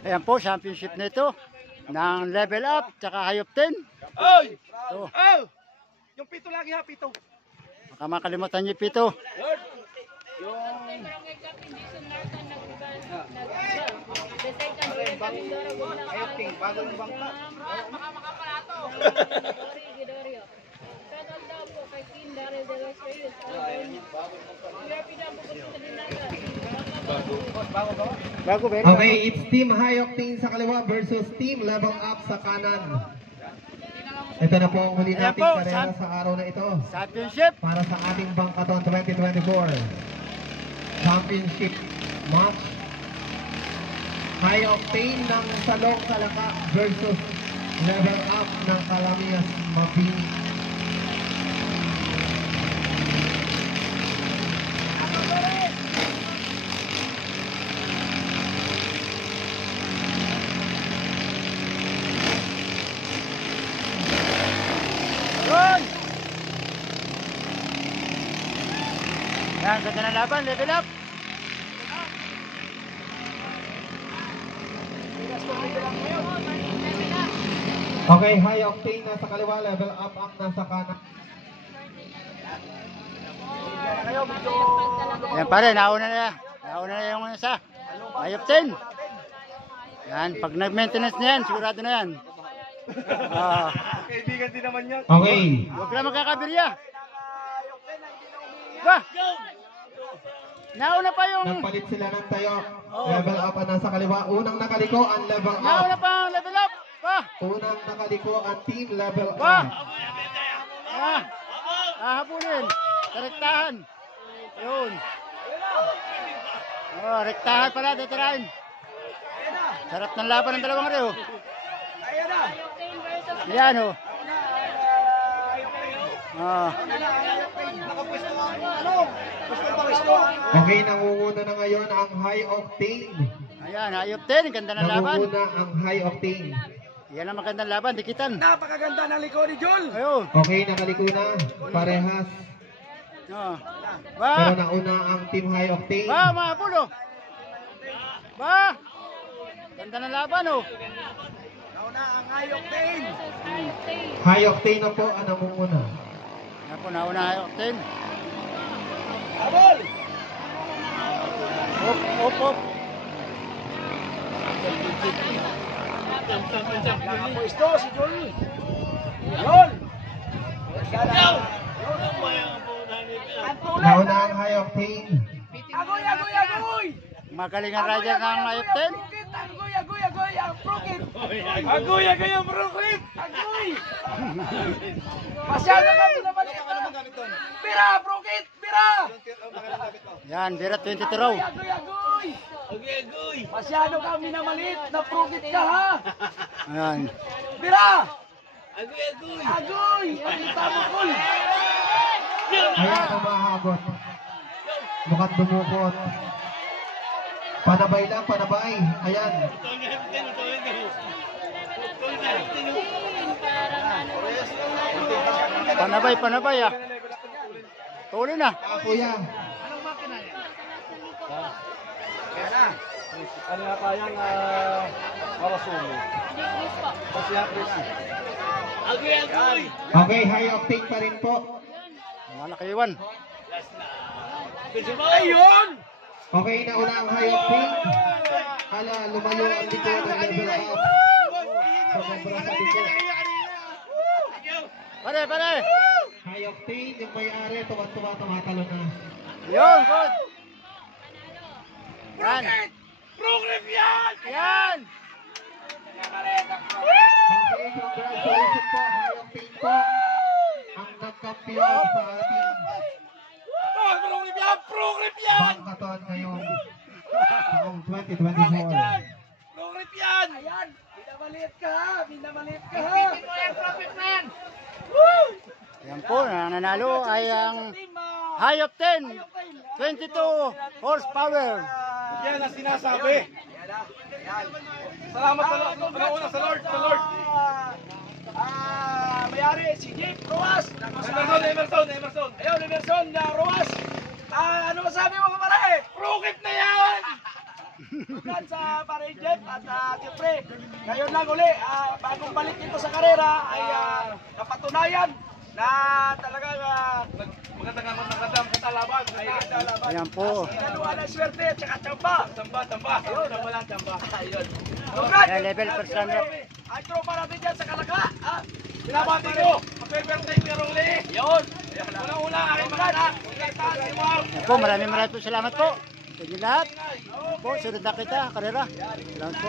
Ayan po, championship nito ng level up, tsaka high octane. Oy! So, Oh! Yung pito lagi ha, pito. baka makalimutan niyo pito. Lord! Yung... Ayating, bagong bangka. Bago ba? Okay, it's Team High Octane sa kaliwa versus Team Level Up sa kanan. Ito na po ang huli Ayan nating po, karera sa araw na ito. Championship. Para sa ating Bangkaton 2024 Championship match. High Octane ng Salong Kalaka versus Level Up ng Calamias Mabini. Yun! Yan, ganda ng laban, level up. Okay, High Octane nasa kaliwa, Level Up ang nasa kanan. Yan pare, nauna na yan. Nauna na yung isa. High octane. Yan, pag nag-maintenance na yan, sigurado na yan. Kaibigan din naman yan. Okay. Huwag lang magkakabirya. Ba? Nauna pa yung... Nagpalit sila ng tayo. Level Up ang nasa kaliwa. Unang nakaliko ang Level Up. Nauna pa ang level up. Ba? Unang nakaliko ang Team Level Ba? Up. Hahabulin. Rektahan. Yun. Oh, rektahan pala, tatirahin. Sarap ng laban ng dalawang reho. Ayan na! Yan oh. Nakapwesto nga ano? Pwesto. Okay, nangunguna na ngayon ang High Octane. Ayan, high octane. Ganda ng laban. Nangunguna ang High Octane. Yan ang magandang laban, dikitan. Napakaganda ng liko ni Jul! Ayun. Okay, nakaliko na. Parehas. Oh. Pero Ba? nauna ang Team High Octane. Ba, mahabol oh. Ba? Ganda ng laban oh. Nauna ang High Octane! High Octane na po ang nangunguna. Yan po, nauna high octane. Abol! Op. Nakapwesto si Jul! Yun! Nauna ang High Octane. Agoy, agoy, agoy! Magaling ang rider ng high octane. Agoy, agoy, agoy, ang prokit! Agoy, agoy, ang prokit! Agoy! Masyado kami na balik! Pira, prokit! Pira! Yan, Bira 22 raw. Agoy, agoy! Masyado kami na malit na prokit ka ha! Ayan. Pira! Agoy, agoy! Agoy! Nakita mo, Kul! Ayan, tumahagot. Mukhang dumukot. Panabay lang, panabay. Ayan. Panabay ah. Tuloy na. Kuya. Ano na kayang marasulo? Kasi hapon na. Agoy, agoy! Okay, High Octane pa rin po. Malaki iwan. Ayun! Okay, nauna ang High Octane. Ala, lumayo ang dito ng Level Up. Sumobra sa dito. Pare. High Octane, yung may-ari, tumatalo na. Yun, good. Yan. Progress yan! Yan. Okay, congratulations po, High Octane po. Ang nagkampiyon sa ating Progress yan! Bangkaton ngayong taong 2024. Progress yan! Ayan! Binamaliit ka ha! Binamaliit ka ha! Yan po, nanalo ay ang high octane 22 horsepower. Yan ang sinasabi. Salamat sa Lord. Sa Lord. Mayari si Jeep Roas. Emerson. Ayun, Emerson na Roas. Ano masabi mo kapare? Prokit na yan! Congrats sa Pare Jeff at siyempre, ngayon lang uli, bagong balik dito sa karera ay napatunayan na talagang magandang katalaban. Ayan po. Naluwa ng swerte at saka tsamba. Tsamba. Ayun, walang tsamba. Ayun. Congrats! Ayan, level first runner. Ang tropa natin dyan sa Kalaka. Binabati ko. Happy birthday, Piroli. Yun. Unang-una, aking mga anak. Si Mom. Ayan po, maraming po salamat po. Sa inyo lahat. Po, sunod na kita, karera. Salamat po.